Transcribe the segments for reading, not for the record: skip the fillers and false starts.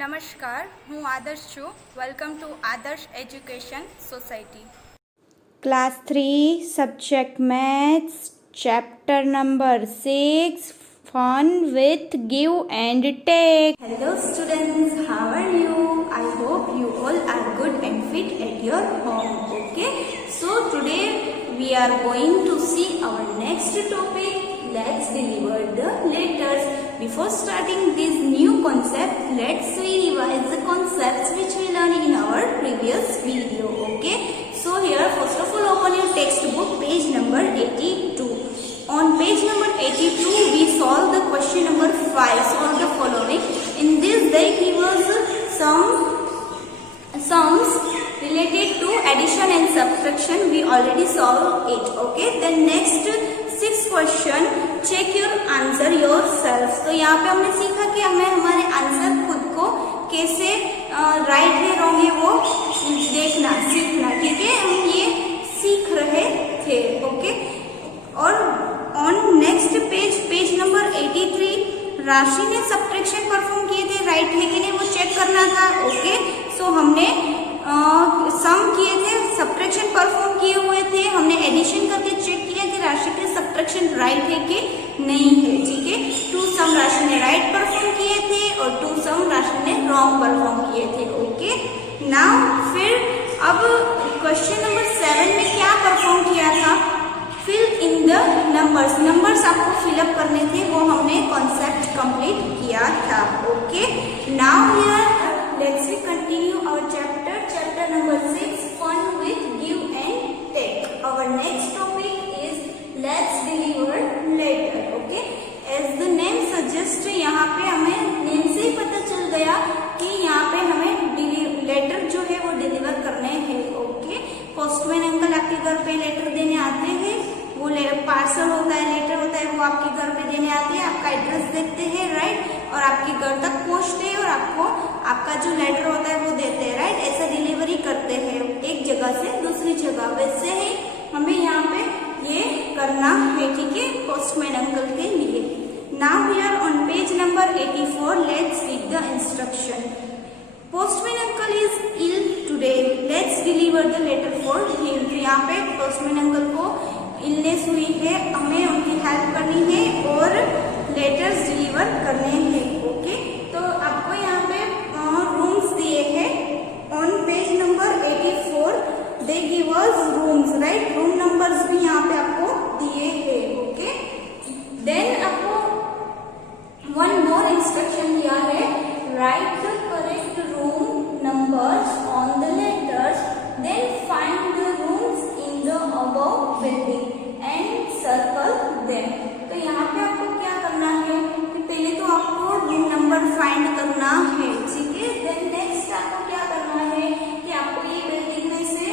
નમસ્કાર, હું આદર્શ છું. વેલકમ ટુ આદર્શ education society. Class 3 subject maths chapter number 6 fun with give and take. Hello students, how are you? I hope you all are good and fit at your home. Okay, so today we are going to see our next topic. Let's deliver the letters. Before starting this new concept, let's revise the concepts which we learned in our previous video. Okay, so here first of all open your textbook, page number 82. On page number 82 we solve the question number 5. Solve the following. In this they give us some sums related to addition and subtraction. We already solved it. Okay, then next 6th question, check your answer yourself. तो यहाँ पे हमने सीखा कि हमें हमारे answer खुद को कैसे राइट है रॉन्ग है वो देखना सीखना. ठीक है, हम ये सीख रहे थे. ओके, और on next page, page number 83, राशि ने सब्ट्रैक्शन परफॉर्म किए थे, राइट है कि नहीं वो चेक करना था. ओके, सो हमने सम किए थे, सब्ट्रैक्शन परफॉर्म किए हुए थे, हमने एडिशन करके चेक किया कि राशि के सब्ट्रैक्शन राइट है कि नहीं है. ठीक है, 2 सम राशि ने राइट परफॉर्म किए थे और 2 सम राशि ने रॉन्ग परफॉर्म किए थे. ओके, नाउ फिर अब क्वेश्चन नंबर 7 में क्या परफॉर्म किया था? Fill in the numbers. Numbers आपको फिलअप करने थे, वो हमने कॉन्सेप्ट कंप्लीट किया था. Okay, now here let's we continue our chapter, chapter number 6, fun with give and take. Our next topic is let's deliver letter. Okay, as the name suggest, यहाँ पे हमें नेम से ही पता चल गया कि यहाँ पे हमें लेटर जो है वो डिलीवर करने हैं. ओके, पोस्टमैन अंकल आपके घर पे लेटर देने आते हैं, वो पार्सल होता है, लेटर होता है, वो आपके घर पे देने आते हैं, आपका एड्रेस देखते हैं, राइट, और आपके घर तक पहुंचते हैं और आपको आपका जो लेटर होता है वो देते हैं, राइट. ऐसा डिलीवरी करते हैं एक जगह से दूसरी जगह. वैसे ही हमें यहाँ पे ये करना है. ठीक है, पोस्टमैन अंकल के लिए. Now here on page number 84 let's read the instruction. Postman uncle is ill today, let's deliver the letter for him. तो यहाँ पे पोस्टमैन अंकल को इलनेस हुई है, हमें उनकी हेल्प करनी है और लेटर्स डिलीवर करने हैं. ओके, तो आपको यहाँ पे रूम्स दिए हैं. On page number 84 they give us rooms, right. Room numbers भी यहाँ पे आपको दिए हैं. ओके, देन आपको वन मोर इंस्ट्रक्शन दिया है, write the correct room numbers on the letters, then find the rooms in the above building and circle them. तो यहाँ पे आपको क्या करना है कि पहले तो आपको रूम नंबर फाइंड करना है. ठीक है, देन नेक्स्ट आपको क्या करना है कि आपको ये बिल्डिंग में से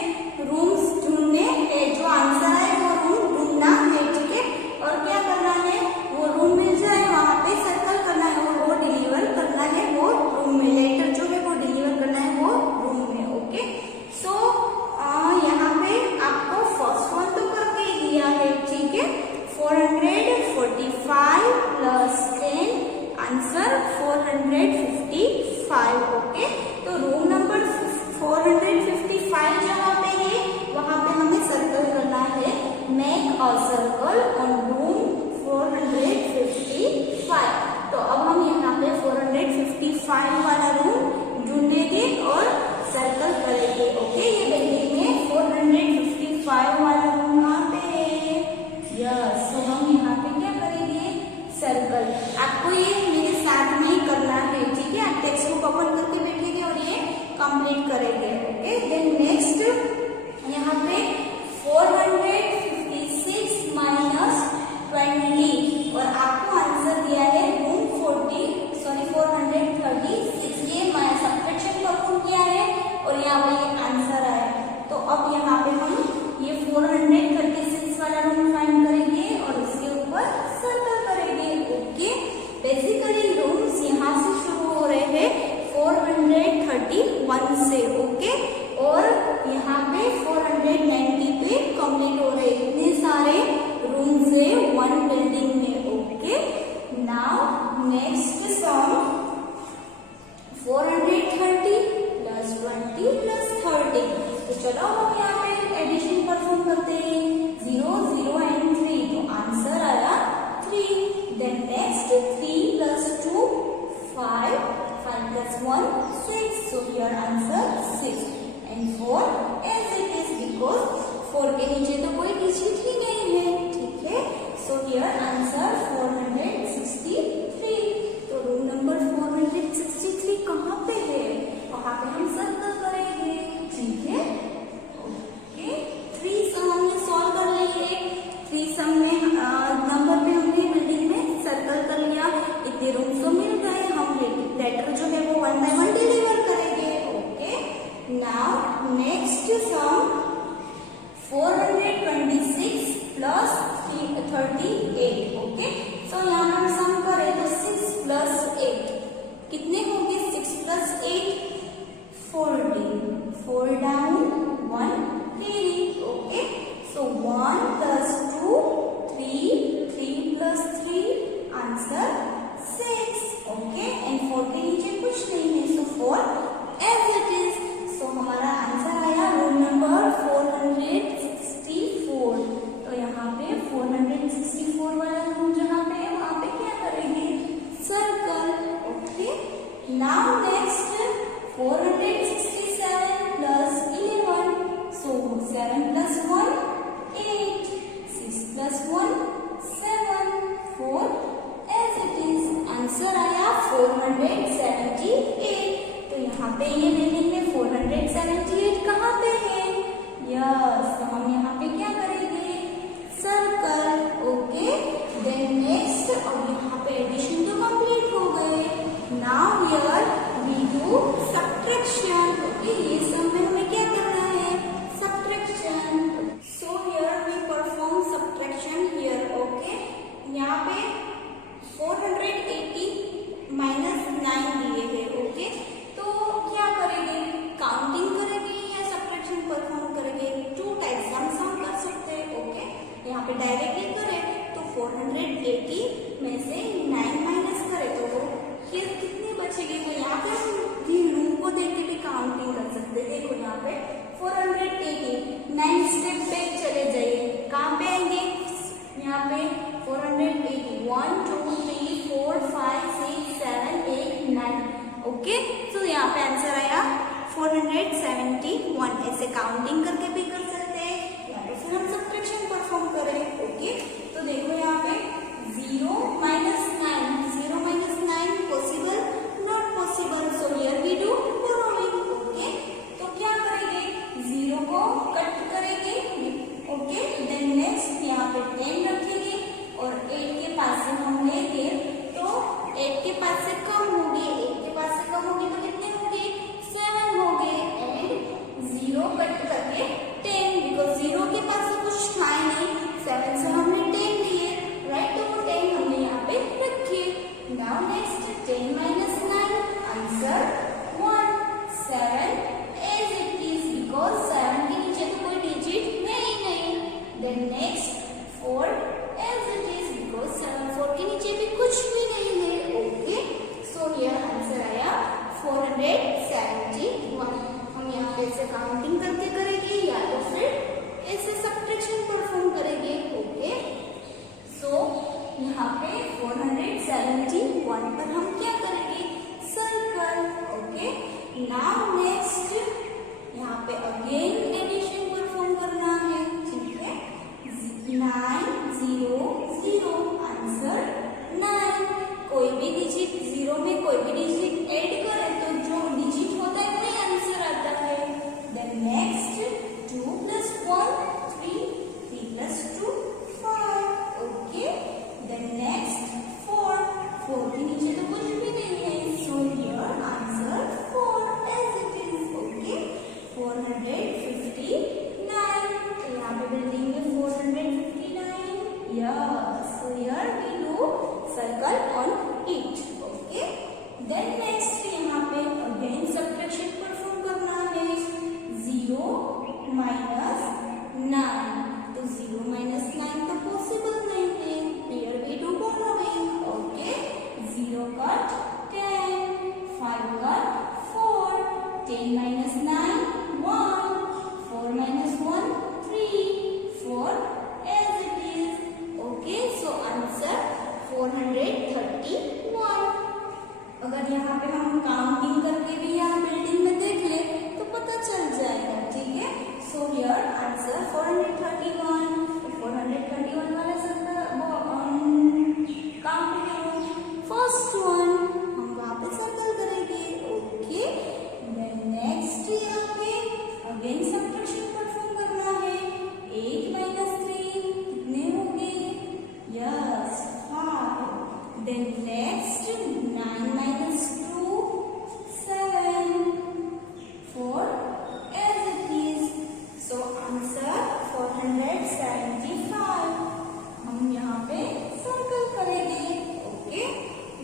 रूम्स ढूंढने हैं, जो आंसर है वो रूम ढूंढना है. ठीक है, और क्या करना है, वो रूम मिल जाए वहां पे सर्कल करना है और वो डिलीवर करना है वो रूम में. लेटर जो है वो डिलीवर करना है वो रूम में. ओके, सो यहाँ पे आपको फर्स्ट वन तो करके दिया है. ठीक है, 445 प्लस 10 आंसर 455. ओके, तो रूम नंबर 455 जहाँ पे है वहां पे हमें सर्कल करना है. Make a circle on room 455. तो अब हम यहाँ पे 455 वाला रूम ढूंढेंगे और सर्कल करेंगे. ओके, ये बिल्डिंग में 455 वाला रूम कहाँ पे है? यस, तो हम यहाँ पे क्या करेंगे? सर्कल. आपको ये मेरे साथ में ही करना है. ठीक है, आप टेक्स्ट बुक ओपन करके बैठेंगे और ये कंप्लीट करेंगे. ओके, देन नेक्स्ट यहाँ पे 456 माइनस 20 और आपको आंसर दिया है रूम 436. ये सब्ट्रैक्शन परफॉर्म किया है और यहाँ पे ये आंसर आया. तो अब यहाँ पे हम ये 436 वाला रूम फाइंड करेंगे और उसके ऊपर सर्कल करेंगे. ओके, बेसिकली रूम्स यहाँ से शुरू हो रहे हैं 431 से. ओके, और यहाँ पे 490 पे कंप्लीट हो रहे. इतने सारे रूम्स है वन बिल्डिंग में. ओके, नाउ नेक्स्ट सम 400 430 प्लस 20 प्लस 30। तो चलो हम यहाँ पे एडिशन परफॉर्म करते हैं। 0 0 एंड 3, तो आंसर आया 3। Then next 3 plus 2 5, 5 plus 1 6, so here answer 6 and 4 as it is because 4 के नीचे तो कोई डिजिट ही नहीं है, ठीक है। so here answer 463। तो रूम नंबर 463 कहाँ पे है, वहाँ पे हम सर्कल करेंगे, ठीक है। ओके, 3 सम हमने सॉल्व कर लिए। 3 सम में नंबर पे हमने बिल्डिंग में सर्कल कर लिया, इतने रूम तो मिल गए। हम लेटर जो है वो 1 by 1 डिलीवर करेंगे। Okay, now next sum 426 plus 38। Okay, so यहाँ हम सम करें तो 6 प्लस 8 कितने होंगे, 6 plus 8 40, 4 down 1 carry। Okay, so 1 plus 2 3, 3 plus 3 answer 6। Okay, and 4 के नीचे कुछ नहीं है, सो 4 एज इट इज। सो हमारा आंसर आया रूम नंबर 464। तो यहाँ पे 464 वाला रूम जहाँ पे है वहाँ पे क्या करेंगे, circle. Okay, now next 467 plus 11, so 7 plus 1 8, 6 plus 1 7, 4 as it is. Answer आया 478। तो यहाँ पे ये बिल्डिंग में 478 कहाँ पे है, यस, तो हम यहाँ पे क्या करेंगे, सर्कल। ओके, देन नेक्स्ट, अब यहाँ पे एडिशन तो कंप्लीट हो गए। Now here we do subtraction. Okay, ये सब में हमें क्या करना है, subtraction. So here we perform subtraction here. Okay, यहाँ पे 480 माइनस 9 दिए हैं। ओके, तो क्या करेंगे, काउंटिंग करेंगे या सब्ट्रैक्शन परफॉर्म करेंगे, 2 टाइप्स हम सम कर सकते हैं। ओके, यहाँ पे डायरेक्टली करें तो 480 में से 9 माइनस करें तो वो फिर कितनी बचेगी, तो यहाँ पे हम रूम को देख के भी काउंटिंग कर सकते हैं। देखो यहाँ पे 480, 9 स्टेप पे चले जाइए, कहाँ पे आएंगे, यहाँ पे 480 1 2 3 4 5 6 7 8 9। ओके, तो यहाँ पे आंसर आया 471। ऐसे काउंटिंग करके भी कर सकते हैं या तो फिर हम सब्ट्रैक्शन परफॉर्म करें। ओके, तो देखो यहाँ पे 0 minus 9 possible, not possible, so here we do borrowing. Okay, तो क्या करेंगे, 0 को कट करेंगे। ओके, देन नेक्स्ट यहाँ पे 10 रखेंगे और 8 के पास से हम लेंगे तो 8 के पास से कम होगी, 8 के पास से कम होगी तो कितने होंगे, 7 होंगे, एंड 0 कट करके 10, बिकॉज 0 के पास से कुछ था ही नहीं, 7 से हमने 10 लिए, राइट, तो वो 10 हमने यहाँ पे रखे। Now next 10 minus 9 answer 1, 7 as it is, because 7 के नीचे तो कोई डिजिट नहीं। Then next 4 as it is, because 7 4 के नीचे भी कुछ भी नहीं है। ओके, सो हियर आंसर आया 471। हम यहाँ पे ऐसे काउंटिंग करके करेंगे या तो फिर ऐसे सब्ट्रैक्शन परफॉर्म करेंगे। ओके, सो यहाँ पे 471 पर हम क्या करेंगे, सर्कल। ओके, नाउ नेक्स्ट यहाँ पे अगेन एडिशन परफॉर्म करना है, ठीक है। 9 0 0 आंसर 9। कोई भी डिजिट 0 में कोई भी डिजिट ऐड करें तो जो डिजिट होता है वही आंसर आता है। Then next 2 plus 1 3, 3 plus 2 5। Okay, then next 4 के नीचे तो कुछ 10 minus 9, 1. 4 minus 1, 3. 4 as it is. Okay, so answer 431. अगर यहाँ पे हम काउंटिंग करके भी यहाँ बिल्डिंग में देख ले तो पता चल जाएगा, ठीक है। So here answer 431. 431 वाला सर्कल काउंट करो। फर्स्ट वन हम वहाँ पे सर्कल करेंगे। ओके, देन नेक्स्ट यहाँ पे अगेन सब्ट्रैक्शन परफॉर्म करना है। 8 minus 3 कितने होंगे? Yes 5. Then next 9 minus 2 7. 4 as it is. So answer 475. हम यहाँ पे सर्कल करेंगे। ओके,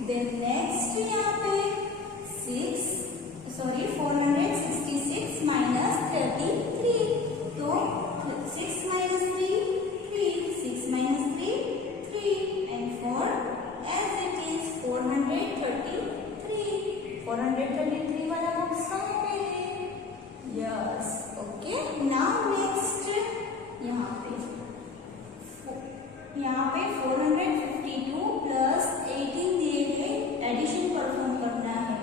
देन नेक्स्ट यहाँ पे 466 minus 33. तो 6 minus 3 3. 6 minus 3 3 and 4 as it is 433. 433 वाला बॉक्स कहाँ पे है? Yes, okay. नाउ नेक्स्ट यहाँ पे 452 प्लस 18 दिए गए, एडिशन परफॉर्म करना है।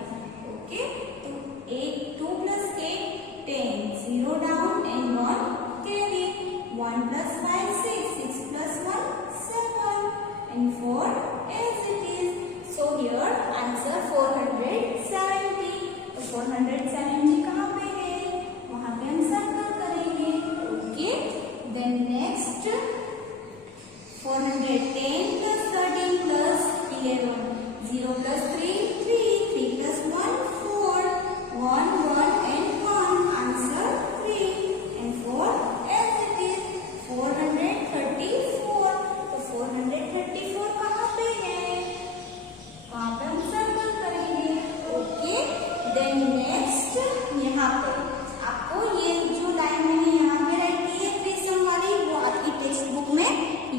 ओके, तो 2 plus 8 10, 0 down and 1 carry. 1 plus 5 6, 6 plus 1 7 and 4 as it is. So here answer 470. तो 470 कहाँ पे है? वहाँ पे हम सर्कल करेंगे। Okay, then next 410 plus 13 plus 11. 0 plus 3 3. 3 plus 1 4. 1 1 and 1. Answer 3 and 4 as it is 434. तो 434 कहाँ पे है? वहाँ पे हम सर्कल करेंगे। ओके, देन नेक्स्ट यहाँ पे आपको ये जो लाइन मैंने यहाँ पे राइट की है त्रिसम वाली, वो आपकी टेक्स्ट बुक में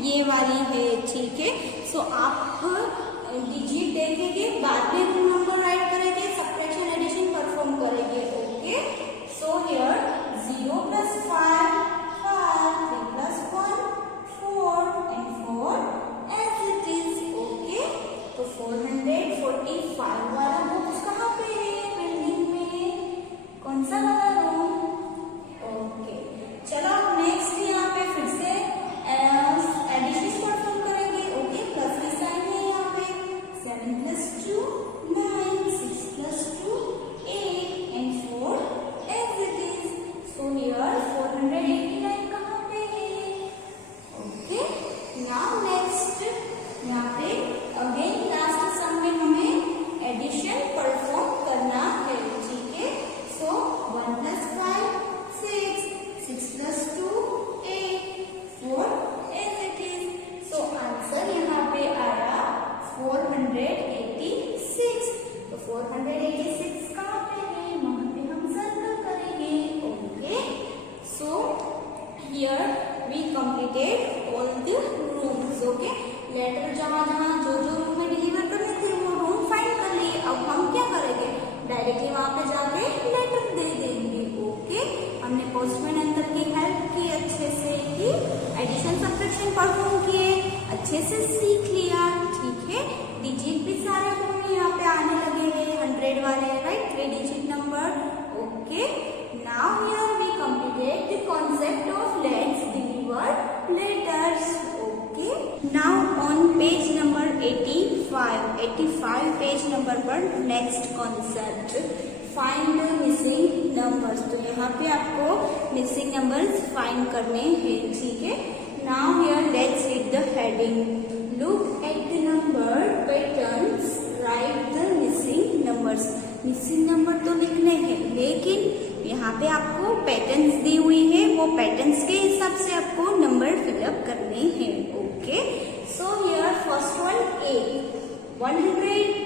ये वाली है, ठीक है। सो आप डिजिट देखेंगे, बाद में रूल नंबर राइट करेंगे, सब्ट्रैक्शन एडिशन परफॉर्म करेंगे। Okay, so here 0 plus 5 5. 3 plus 1 4 and 4 as it is. Okay, तो 445 वाला बॉक्स कहाँ पे है बिल्डिंग में? कौन सा वाला रूम? ओके, चलो नेक्स्ट यहाँ पे फिर से एडिशन परफॉर्म करेंगे। ओके, प्लस की साइन है यहाँ पे। 7 plus 2 9. 6 plus 2 8 and 4 as it is. So here 489 कहाँ पे है? ओके, नाउ नेक्स्ट यहाँ पे अगेन लास्ट सम में हमें एडिशन परफॉर्म करना है, ठीक है। सो 1 plus 5 6. 6 plus 2 8. 4 as it is. So answer यहाँ पे आया 486. तो 486 कहाँ पे है? वहाँ पे हम सर्कल करेंगे। Okay, so here we completed all the rooms. Okay, letter जहाँ जो रूम में डिलीवर करने थे वो रूम फाइंड कर लिए। अब हम क्या करेंगे? डायरेक्टली वहाँ पे जाके लेटर दे देंगे। ओके, हमने पोस्टमैन अंकल की हेल्प की अच्छे से, की एडिशन सब्ट्रैक्शन परफॉर्म किए, अच्छे से सीख लिया, ठीक है। डिजिट भी सारे हमें यहाँ पे आने लगे हैं, 100 वाले, right, 3 digit number. Okay, now here we completed the concept of let's deliver letters. Okay, now on page number 85 page number पर next concept find missing numbers. तो यहाँ पे आपको मिसिंग नंबर्स फाइंड करने हैं, ठीक है। Now here let's read the heading. Look at the number patterns, right the missing numbers. Missing number तो लिखने हैं, लेकिन यहाँ पे आपको पैटर्न्स दी हुई है, वो पैटर्न्स के हिसाब से आपको नंबर फिलअप करने हैं। Okay, so here first one 100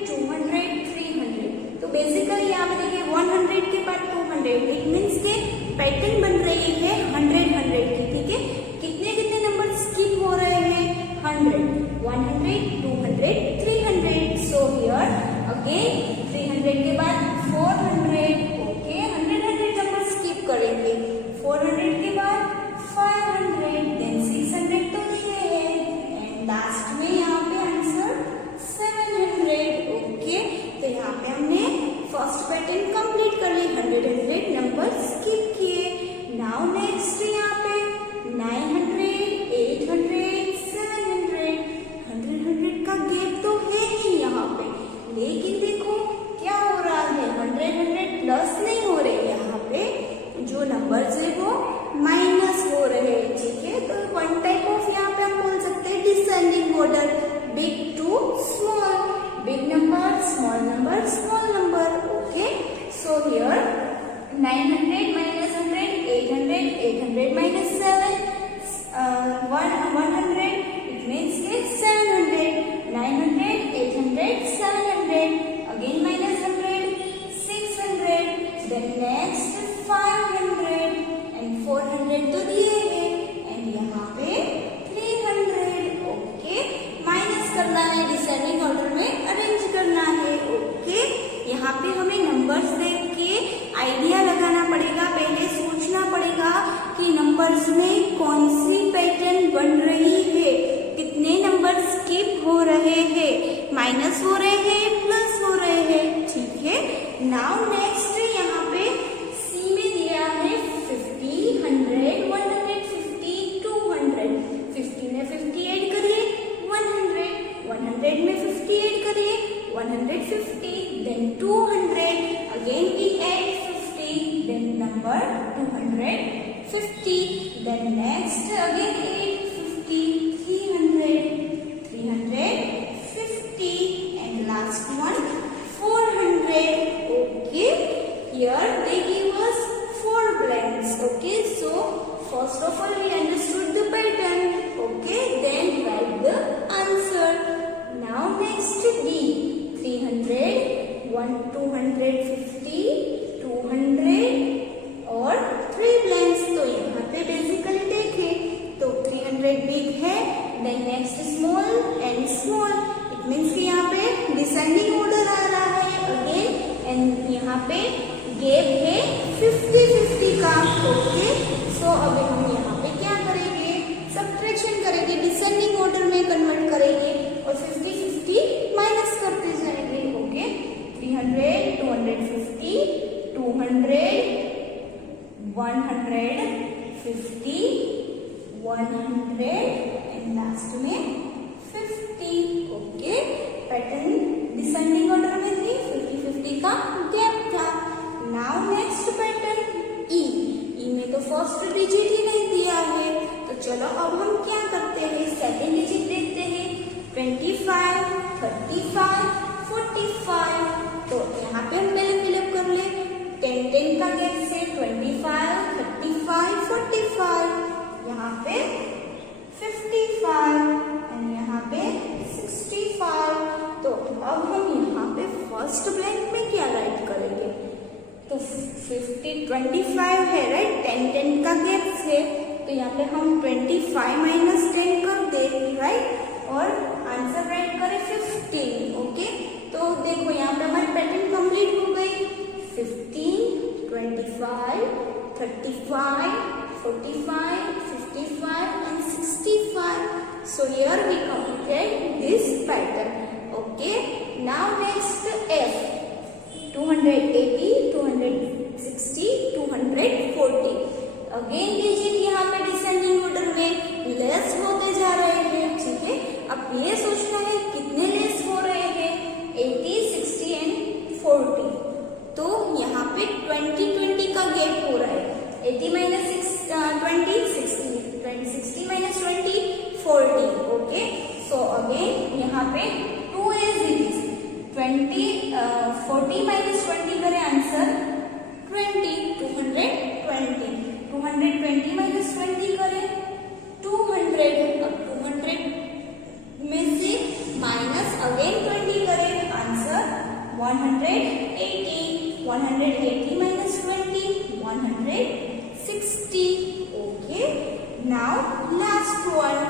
200 300। तो बेसिकली यहाँ पे देखिए 100 के बाद 200, इट मीन्स के पैटर्न बन रही है 100 की, ठीक है। कितने नंबर स्किप हो रहे हैं? 100 100 200 300। सो हियर अगेन 300 के बाद 400। ओके, 100 नाउ नेक्स्ट यहाँ पे 900, 800, 700, 100 का गैप तो है ही यहाँ पे, लेकिन देखो क्या हो रहा है, 100 प्लस नहीं हो रहे, यहाँ पे जो नंबर्स है वो माइनस हो रहे हैं, ठीक है। तो वन टाइप ऑफ यहाँ पे हम बोल सकते हैं descending order, big to small, big number, small number, small number, okay. So here 900 minus 100, 800, 800 minus 7, 100, it means के 700, 900, 800, 700, again minus 100, 600, then next 500 and 400 तो दिए हैं, and यहाँ पे 300, ओके। माइनस करना है, डिसेंडिंग ऑर्डर में अरेंज करना है, ओके। यहाँ पे हमें नंबर्स देख के आइडिया लगाना पड़ेगा, पहले सोचना पड़ेगा कि नंबर्स में कौन सी पैटर्न बन रही है, कितने नंबर स्किप हो रहे हैं, माइनस हो रहे हैं, प्लस हो रहे हैं, ठीक है। नाउ नेक्स्ट यहाँ पे सी में दिया है 50, 100, 150, 200, 50 में 50 ऐड करिए 100, 100 में 50 ऐड करिए 150, then 200, again we add 50, then number 250, then next again add 50, 300, 350, and last one 400, okay. Here they give us 4 blanks, okay. So first of all we understood the pattern, okay, then write the answer. Now next D, 300, 250, 200 और 3 blanks, तो यहाँ पे basically देखें तो 300 big है, then next small and small, it means कि यहाँ पे डिसेंडिंग ऑर्डर आ रहा है अगेन, एंड यहाँ पे गैप है 50-50 का, ओके। सो अभी हम यहाँ पे क्या करेंगे, सब्ट्रैक्शन करेंगे, डिसेंडिंग ऑर्डर में कन्वर्ट करेंगे और 50-50 माइनस करते जाएंगे, ओके। 300, 250, 200, 150, 100 एंड लास्ट में 50, ओके। पैटर्न डिसेंडिंग ऑर्डर में थी, 50-50 का गैप था। नाउ नेक्स्ट पैटर्न ई में तो फर्स्ट डिजिट ही नहीं दिया है, तो चलो अब हम क्या करते हैं, सेकेंड डिजिट देखते हैं, 25, 35, 45, तो यहाँ पे हम पहले फिलअप कर ले, 10 का गैप से 25, 35, 45, यहाँ पे 55 एंड यहाँ पे 65, तो अब हम यहाँ पे फर्स्ट ब्लैंक में क्या राइट करेंगे, तो 25 है राइट, 10 का गैप है, तो यहाँ पे हम 25 माइनस 10 कर दे राइट, और आंसर राइट करें 15, ओके। तो देखो यहाँ पे हमारी पैटर्न कंप्लीट हो गई, 15, 25, 35, 45, 55 and 65. So here we completed this pattern, okay. Now next F, 280, 260, 240, again digit यहाँ पे डिसेंडिंग ऑर्डर में लेस होते जा रहे हैं, ठीक है। अब ये सोचना है कितने लेस हो रहे हैं, 80, 60 एंड 40, तो यहाँ पे 20 का गैप हो रहा है, 80 minus 20, 60 minus 20, 40, okay. So again यहाँ पे 2 is 20, 40 माइनस 20 करें आंसर 20, 220 माइनस 20 करें 200, अब 200 में से माइनस अगेन 20 करें answer 180 minus 20, 160, okay. Now last one,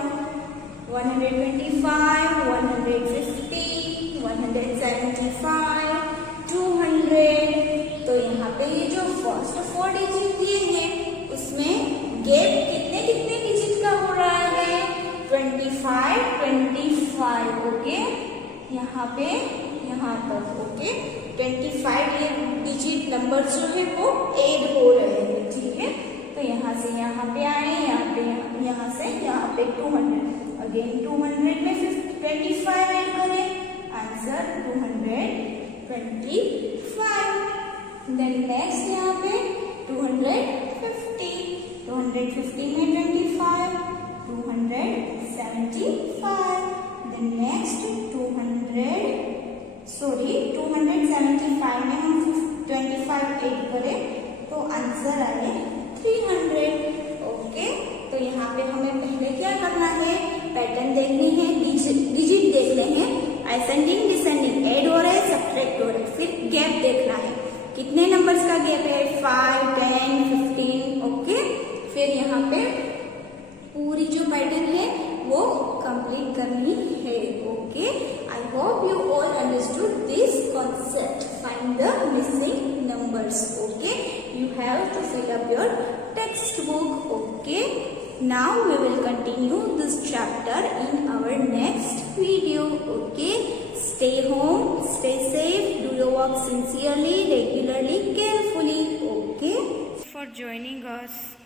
125, 150, 175, 200, तो यहाँ पे ये जो फर्स्ट 4 डिजिट दिए हैं उसमें गैप कितने डिजिट का हो रहा है, 25, ओके। यहाँ पे यहाँ तक, ओके, 25 ये डिजिट नंबर जो है वो ऐड हो रहे हैं, ठीक है। तो यहाँ से यहाँ पे आए, यहाँ से यहाँ पे 200, अगेन 200 में 25 ऐड करें, आंसर 225। देन नेक्स्ट यहाँ पे 250, 250 में 25, 275। देन नेक्स्ट 275 में हम 25 ऐड करें तो आंसर आए 300। ओके, तो यहाँ पे हमें पहले क्या करना है, पैटर्न देखनी है, डिजिट देखने हैं, असेंडिंग डिसेंडिंग, ऐड हो रहा है, सब्ट्रैक्ट हो रहा है, फिर गैप देखना है, कितने नंबर्स का गैप है, 5, 10, 15। ओके, फिर यहाँ पे पूरी जो पैटर्न है वो कंप्लीट करनी है। Okay, I hope you all understood this concept, find the missing numbers. Okay, you have to fill up your textbook. Okay, now we will continue this chapter in our next video. Okay, stay home, stay safe, do your work sincerely, regularly, carefully. Okay, for joining us.